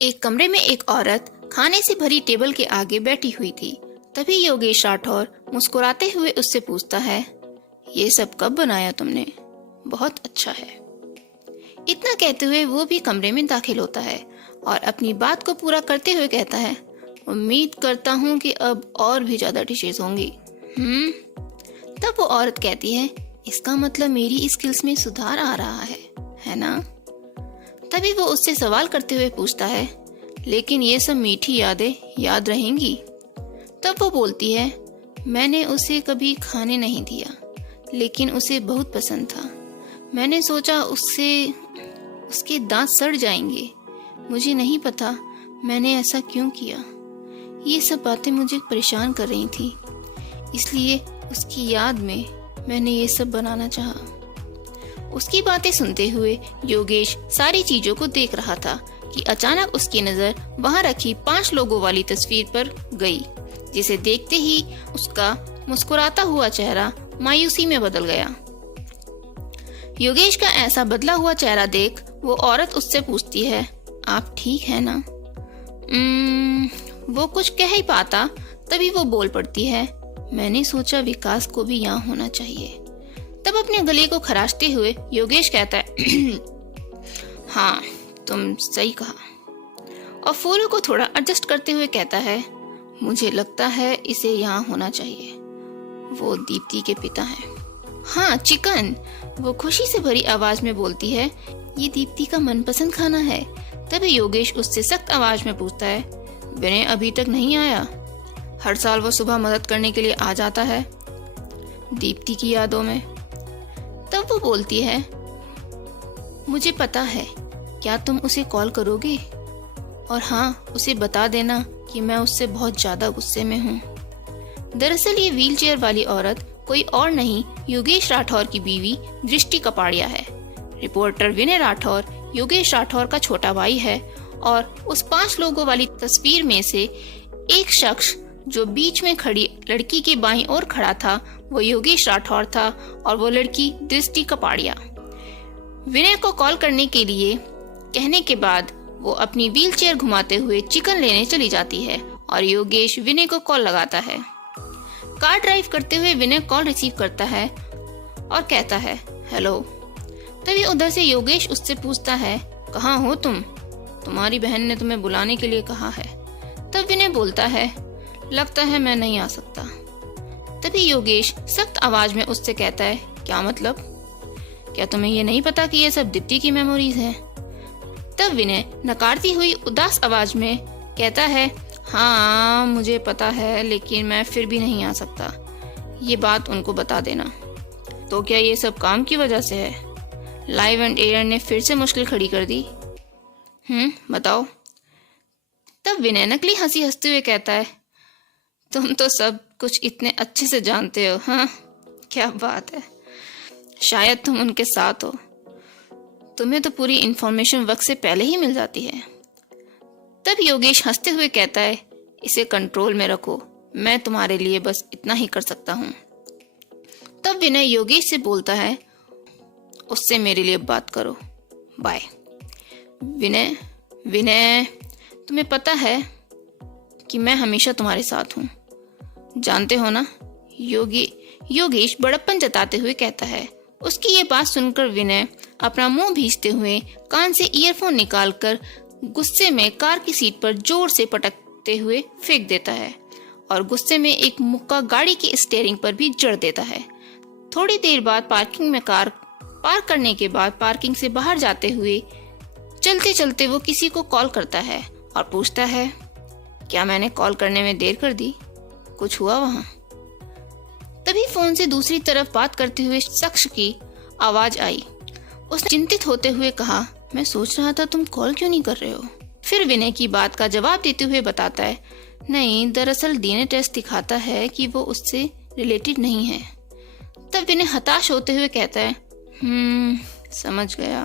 एक कमरे में एक औरत खाने से भरी टेबल के आगे बैठी हुई थी। तभी योगेश राठौर मुस्कुराते हुए उससे पूछता है, ये सब कब बनाया तुमने? बहुत अच्छा है। इतना कहते हुए वो भी कमरे में दाखिल होता है और अपनी बात को पूरा करते हुए कहता है, उम्मीद करता हूँ कि अब और भी ज्यादा डिशेस होंगी। तब वो औरत कहती है, इसका मतलब मेरी स्किल्स में सुधार आ रहा है ना? तभी वो उससे सवाल करते हुए पूछता है, लेकिन ये सब मीठी यादें याद रहेंगी? तब वो बोलती है, मैंने उसे कभी खाने नहीं दिया, लेकिन उसे बहुत पसंद था। मैंने सोचा उसके दांत सड़ जाएंगे। मुझे नहीं पता मैंने ऐसा क्यों किया। ये सब बातें मुझे परेशान कर रही थी, इसलिए उसकी याद में मैंने ये सब बनाना चाहा। उसकी बातें सुनते हुए योगेश सारी चीजों को देख रहा था कि अचानक उसकी नजर वहां रखी 5 लोगों वाली तस्वीर पर गई, जिसे देखते ही उसका मुस्कुराता हुआ चेहरा मायूसी में बदल गया। योगेश का ऐसा बदला हुआ चेहरा देख वो औरत उससे पूछती है, आप ठीक है ना? वो कुछ कह ही पाता, तभी वो बोल पड़ती है, मैंने सोचा विकास को भी यहाँ होना चाहिए। तब अपने गले को खराशते हुए योगेश कहता है, हाँ तुम सही कहा, और फूलों को थोड़ा एडजस्ट करते हुए कहता है, मुझे लगता है इसे यहाँ होना चाहिए। वो दीप्ति के पिता हैं। हाँ चिकन, वो खुशी से भरी आवाज में बोलती है, ये दीप्ति का मनपसंद खाना है। तभी योगेश उससे सख्त आवाज में पूछता है, विनय अभी तक नहीं आया? हर साल वो सुबह मदद करने के लिए आ जाता है दीप्ति की यादों में। तब वो बोलती है, मुझे पता है, क्या तुम उसे कॉल करोगे? और हाँ, उसे बता देना कि मैं उससे बहुत ज्यादा गुस्से में हूँ। दरअसल ये व्हीलचेयर वाली औरत कोई और नहीं, योगेश राठौर की बीवी दृष्टि कपाड़िया है। रिपोर्टर विनय राठौर योगेश राठौर का छोटा भाई है और उस 5 लोगों वाली तस्वीर में से एक शख्स जो बीच में खड़ी लड़की के बाईं ओर खड़ा था, वो योगेश राठौर था और वो लड़की दृष्टि कपाड़िया। विनय को कॉल करने के लिए कहने के बाद वो अपनी व्हीलचेयर घुमाते हुए चिकन लेने चली जाती है और योगेश विनय को कॉल लगाता है। कार ड्राइव करते हुए विनय कॉल रिसीव करता है और कहता है, हेलो। तभी उधर से योगेश उससे पूछता है, कहाँ हो तुम? तुम्हारी बहन ने तुम्हें बुलाने के लिए कहा है। तब विनय बोलता है, लगता है मैं नहीं आ सकता। तभी योगेश सख्त आवाज में उससे कहता है, क्या मतलब? क्या तुम्हें ये नहीं पता कि ये सब दीप्ति की मेमोरीज हैं? तब विनय नकारती हुई उदास आवाज में कहता है, हाँ मुझे पता है, लेकिन मैं फिर भी नहीं आ सकता। ये बात उनको बता देना। तो क्या ये सब काम की वजह से है? लाइव एंड एयर ने फिर से मुश्किल खड़ी कर दी? बताओ। तब विनय नकली हंसी हंसते हुए कहता है, तुम तो सब कुछ इतने अच्छे से जानते हो। हाँ क्या बात है, शायद तुम उनके साथ हो, तुम्हें तो पूरी इंफॉर्मेशन वक्त से पहले ही मिल जाती है। तब योगेश हंसते हुए कहता है, इसे कंट्रोल में रखो, मैं तुम्हारे लिए बस इतना ही कर सकता हूँ। तब विनय योगेश से बोलता है, उससे मेरे लिए बात करो, बाय। विनय तुम्हें पता है कि मैं हमेशा तुम्हारे साथ हूँ, जानते हो ना? योगेश बड़प्पन जताते हुए कहता है। उसकी ये बात सुनकर विनय अपना मुंह भींचते हुए कान से ईयरफोन निकालकर गुस्से में कार की सीट पर जोर से पटकते हुए फेंक देता है और गुस्से में एक मुक्का गाड़ी की स्टीयरिंग पर भी जड़ देता है। थोड़ी देर बाद पार्किंग में कार पार्क करने के बाद पार्किंग से बाहर जाते हुए चलते चलते वो किसी को कॉल करता है और पूछता है, क्या मैंने कॉल करने में देर कर दी? कुछ हुआ वहां? तभी फोन से दूसरी तरफ बात करते हुए शख्स की आवाज आई। उसने चिंतित होते हुए कहा, मैं सोच रहा था तुम कॉल क्यों नहीं कर रहे हो। फिर विनय की बात का जवाब देते हुए बताता है, नहीं, दरअसल डीएनए टेस्ट दिखाता है कि वो उससे रिलेटेड नहीं है। तब विनय हताश होते हुए कहता है, समझ गया।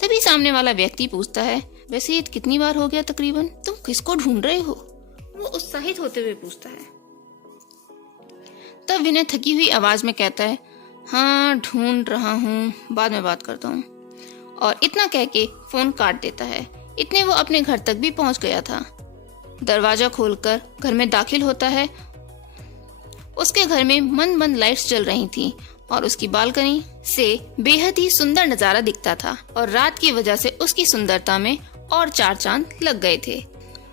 तभी सामने वाला व्यक्ति पूछता है, वैसे ये कितनी बार हो गया तकरीबन, तुम किसको ढूंढ रहे हो? वो उत्साहित होते हुए पूछता है। तब विनय थकी हुई आवाज में कहता है, हाँ ढूंढ रहा हूँ, बाद में बात करता हूँ। और इतना कह के फोन काट देता है। इतने वो अपने घर तक भी पहुंच गया था। दरवाजा खोलकर घर में दाखिल होता है। उसके घर में मंद मंद लाइट्स जल रही थीं और उसकी बालकनी से बेहद ही सुंदर नजारा दिखता था और रात की वजह से उसकी सुंदरता में और चार चांद लग गए थे।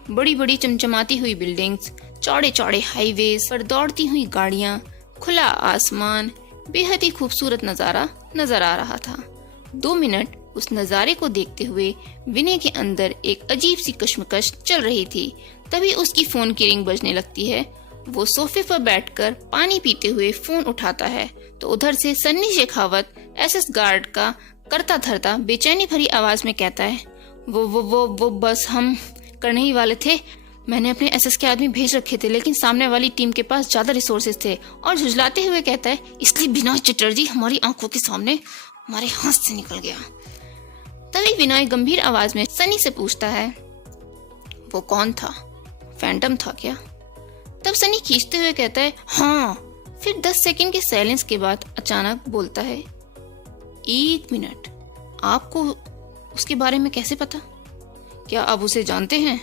बड़ी बड़ी चमचमाती हुई बिल्डिंग्स, चौड़े चौड़े हाईवेज पर दौड़ती हुई गाड़ियां, खुला आसमान, बेहद ही खूबसूरत नजारा नजर आ रहा था। 2 मिनट उस नजारे को देखते हुए विनय के अंदर एक अजीब सी कश्मकश चल रही थी। तभी उसकी फोन की रिंग बजने लगती है। वो सोफे पर बैठकर पानी पीते हुए फोन उठाता है तो उधर से सन्नी शेखावत एसएस गार्ड का करता धरता बेचैनी भरी आवाज में कहता है, वो बस हम करने ही वाले थे। मैंने अपने एसएस के आदमी भेज रखे थे, लेकिन सामने वाली टीम के पास ज्यादा रिसोर्सेज थे। और झुंझलाते हुए कहता है, इसलिए विनय चटर्जी हमारी आंखों के सामने हमारे हाथ से निकल गया। तभी विनय गंभीर आवाज में सनी से पूछता है, वो कौन था? फैंटम था क्या? तब सनी खींचते हुए कहता है, हाँ। फिर 10 सेकंड के साइलेंस के बाद अचानक बोलता है, 1 मिनट, आपको उसके बारे में कैसे पता? क्या आप उसे जानते हैं?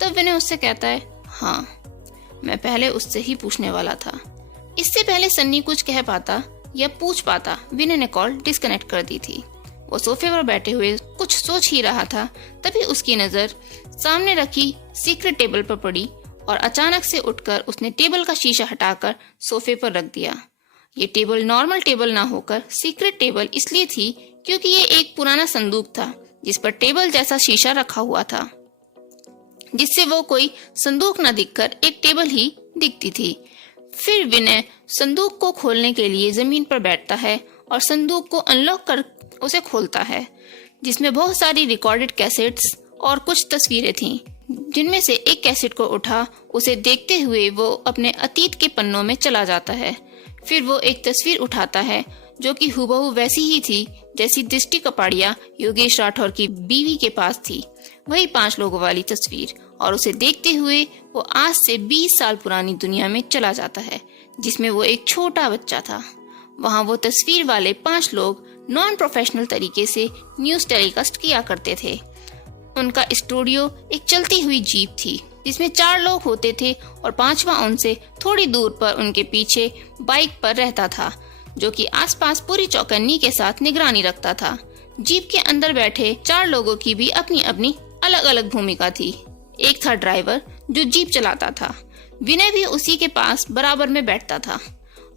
तब विनय उससे कहता है, हाँ, मैं पहले उससे ही पूछने वाला था। इससे पहले सन्नी कुछ कह पाता या पूछ पाता, विनय ने कॉल डिस्कनेक्ट कर दी थी। वो सोफे पर बैठे हुए कुछ सोच ही रहा था, तभी उसकी नजर सामने रखी सीक्रेट टेबल पर पड़ी और अचानक से उठकर उसने टेबल का शीशा हटाकर सोफे पर रख दिया। ये टेबल नॉर्मल टेबल ना होकर सीक्रेट टेबल इसलिए थी क्योंकि ये एक पुराना संदूक था जिस पर टेबल जैसा शीशा रखा हुआ था, जिससे वो कोई संदूक न दिखकर एक टेबल ही दिखती थी। फिर विनय संदूक को खोलने के लिए जमीन पर बैठता है और संदूक को अनलॉक कर उसे खोलता है, जिसमें बहुत सारी रिकॉर्डेड कैसेट्स और कुछ तस्वीरें थीं, जिनमें से एक कैसेट को उठा उसे देखते हुए वो अपने अतीत के पन्नों में चला जाता है। फिर वो एक तस्वीर उठाता है जो कि हुबहू वैसी ही थी जैसी दृष्टि कपाड़िया योगेश राठौर की बीवी के पास थी, वही 5 लोगों वाली तस्वीर। और उसे देखते हुए वो आज से 20 साल पुरानी दुनिया में चला जाता है जिसमें वो एक छोटा बच्चा था। वहाँ वो तस्वीर वाले 5 लोग नॉन प्रोफेशनल तरीके से न्यूज टेलीकास्ट किया करते थे। उनका स्टूडियो एक चलती हुई जीप थी जिसमें 4 लोग होते थे और 5वां उनसे थोड़ी दूर पर उनके पीछे बाइक पर रहता था, जो कि आसपास पूरी चौकन्नी के साथ निगरानी रखता था। जीप के अंदर बैठे 4 लोगों की भी अपनी अपनी अलग अलग भूमिका थी। एक था ड्राइवर जो जीप चलाता था, विनय भी उसी के पास बराबर में बैठता था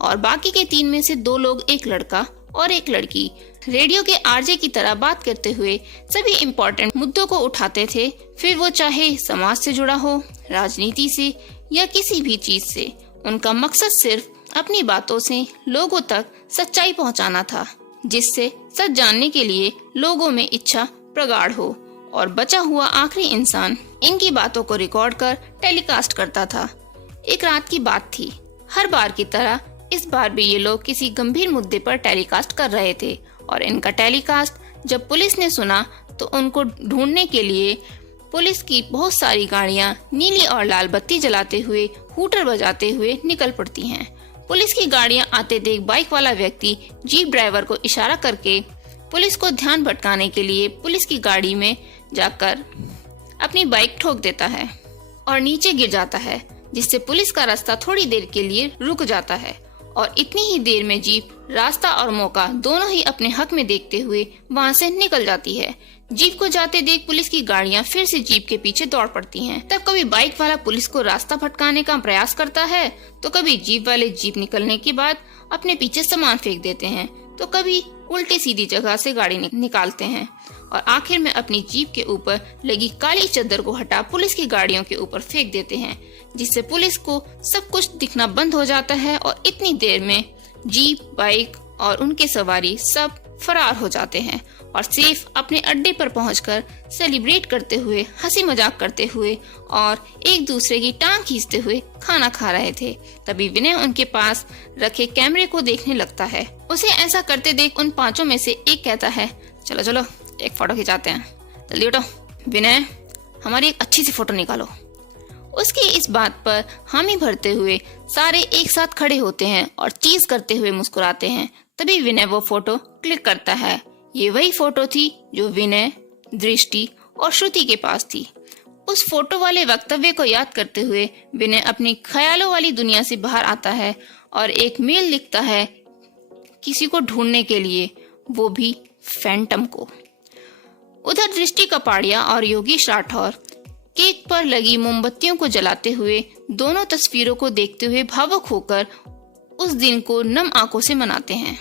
और बाकी के 3 में से 2 लोग, एक लड़का और एक लड़की, रेडियो के आरजे की तरह बात करते हुए सभी इम्पोर्टेंट मुद्दों को उठाते थे। फिर वो चाहे समाज से जुड़ा हो, राजनीति से या किसी भी चीज से, उनका मकसद सिर्फ अपनी बातों से लोगों तक सच्चाई पहुंचाना था, जिससे सच जानने के लिए लोगों में इच्छा प्रगाढ़ हो और बचा हुआ आखिरी इंसान इनकी बातों को रिकॉर्ड कर टेलीकास्ट करता था। एक रात की बात थी। हर बार की तरह इस बार भी ये लोग किसी गंभीर मुद्दे पर टेलीकास्ट कर रहे थे और इनका टेलीकास्ट जब पुलिस ने सुना तो उनको ढूंढने के लिए पुलिस की बहुत सारी गाड़ियां नीली और लाल बत्ती जलाते हुए, हूटर बजाते हुए निकल पड़ती हैं। पुलिस की गाड़ियां आते देख बाइक वाला व्यक्ति जीप ड्राइवर को इशारा करके पुलिस को ध्यान भटकाने के लिए पुलिस की गाड़ी में जाकर अपनी बाइक ठोक देता है और नीचे गिर जाता है, जिससे पुलिस का रास्ता थोड़ी देर के लिए रुक जाता है और इतनी ही देर में जीप रास्ता और मौका दोनों ही अपने हक में देखते हुए वहां से निकल जाती है। जीप को जाते देख पुलिस की गाड़ियां फिर से जीप के पीछे दौड़ पड़ती हैं। तब कभी बाइक वाला पुलिस को रास्ता भटकाने का प्रयास करता है तो कभी जीप वाले जीप निकलने के बाद अपने पीछे सामान फेंक देते हैं, तो कभी उल्टी सीधी जगह से गाड़ी निकालते हैं और आखिर में अपनी जीप के ऊपर लगी काली चादर को हटा पुलिस की गाड़ियों के ऊपर फेंक देते हैं, जिससे पुलिस को सब कुछ दिखना बंद हो जाता है और इतनी देर में जीप, बाइक और उनके सवारी सब फरार हो जाते हैं और सेफ अपने अड्डे पर पहुंचकर सेलिब्रेट करते हुए, हंसी मजाक करते हुए और एक दूसरे की टांग खींचते हुए खाना खा रहे थे। तभी विनय उनके पास रखे कैमरे को देखने लगता है। उसे ऐसा करते देख उन पांचों में से एक कहता है, चलो चलो एक फोटो खिंचाते हैं, जल्दी उठो। विनय, हमारी एक अच्छी सी फोटो निकालो। उसकी इस बात पर हामी भरते हुए सारे एक साथ खड़े होते हैं और चीज करते हुए मुस्कुराते हैं। तभी विनय वो फोटो क्लिक करता है। ये वही फोटो थी जो विनय, दृष्टि और श्रुति के पास थी। उस फोटो वाले वक्तव्य को याद करते हुए विनय अपनी ख्यालों वाली दुनिया से बाहर आता है और एक मेल लिखता है किसी को ढूंढने के लिए, वो भी फैंटम को। उधर दृष्टि कपाड़िया और योगेश राठौर केक पर लगी मोमबत्तियों को जलाते हुए दोनों तस्वीरों को देखते हुए भावुक होकर उस दिन को नम आंखों से मनाते हैं।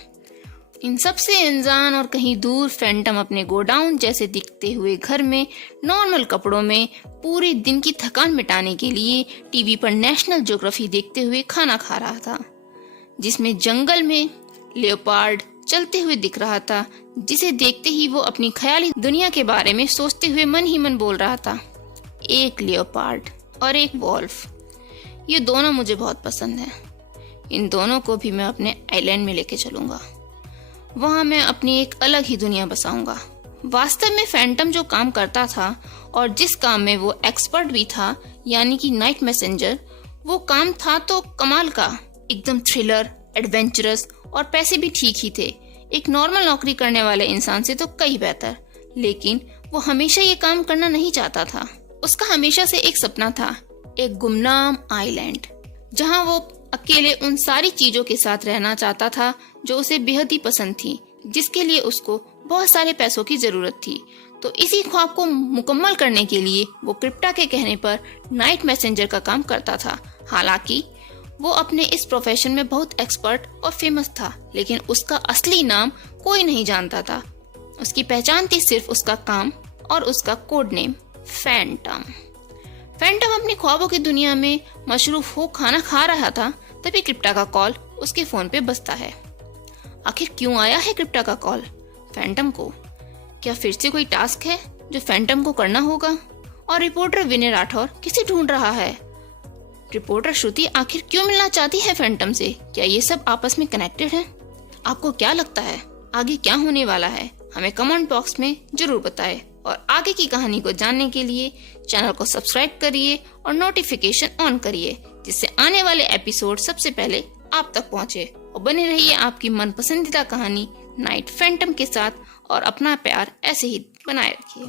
इन सबसे अनजान और कहीं दूर फैंटम अपने गोडाउन जैसे दिखते हुए घर में नॉर्मल कपड़ों में पूरे दिन की थकान मिटाने के लिए टीवी पर नेशनल ज्योग्राफी देखते हुए खाना खा रहा था, जिसमें जंगल में लेओपार्ड चलते हुए दिख रहा था, जिसे देखते ही वो अपनी ख्याली दुनिया के बारे में सोचते हुए मन ही मन बोल रहा था, एक लेओपार्ड और एक वॉल्फ, ये दोनों मुझे बहुत पसंद है। इन दोनों को भी मैं अपने आइलैंड में लेके चलूंगा, वहां मैं अपनी एक अलग ही दुनिया बसाऊंगा। वास्तव में फैंटम जो काम करता था और जिस काम में वो एक्सपर्ट भी था, यानी कि नाइट मैसेंजर, वो काम था तो कमाल का, एकदम थ्रिलर, एडवेंचरस और पैसे भी ठीक ही थे। एक नॉर्मल नौकरी करने वाले इंसान से तो कहीं बेहतर। लेकिन वो हमेशा ये काम करना नहीं चाहता था। उसका हमेशा से एक सपना था, एक गुमनाम आइलैंड, जहां वो अकेले उन सारी चीजों के साथ रहना चाहता था जो उसे बेहद ही पसंद थी, जिसके लिए उसको बहुत सारे पैसों की जरूरत थी। तो इसी ख्वाब को मुकम्मल करने के लिए वो क्रिप्टा के कहने पर नाइट मैसेंजर का काम करता था। हालांकि वो अपने इस प्रोफेशन में बहुत एक्सपर्ट और फेमस था, लेकिन उसका असली नाम कोई नहीं जानता था। उसकी पहचान थी सिर्फ उसका काम और उसका कोड नेम फैंटम। फैंटम अपनी ख्वाबों की दुनिया में मशरूफ हो खाना खा रहा था, तभी क्रिप्टा का कॉल उसके फोन पे बजता है। आखिर क्यों आया है क्रिप्टा का कॉल फैंटम को? क्या फिर से कोई टास्क है जो फैंटम को करना होगा? और रिपोर्टर विनय राठौर किसे ढूंढ रहा है? रिपोर्टर श्रुति आखिर क्यों मिलना चाहती है फैंटम से? क्या ये सब आपस में कनेक्टेड है? आपको क्या लगता है आगे क्या होने वाला है? हमें कमेंट बॉक्स में जरूर बताएं और आगे की कहानी को जानने के लिए चैनल को सब्सक्राइब करिए और नोटिफिकेशन ऑन करिए, जिससे आने वाले एपिसोड सबसे पहले आप तक पहुंचे। और बने रहिए आपकी मन पसंदीदा कहानी नाइट फैंटम के साथ और अपना प्यार ऐसे ही बनाए रखिए।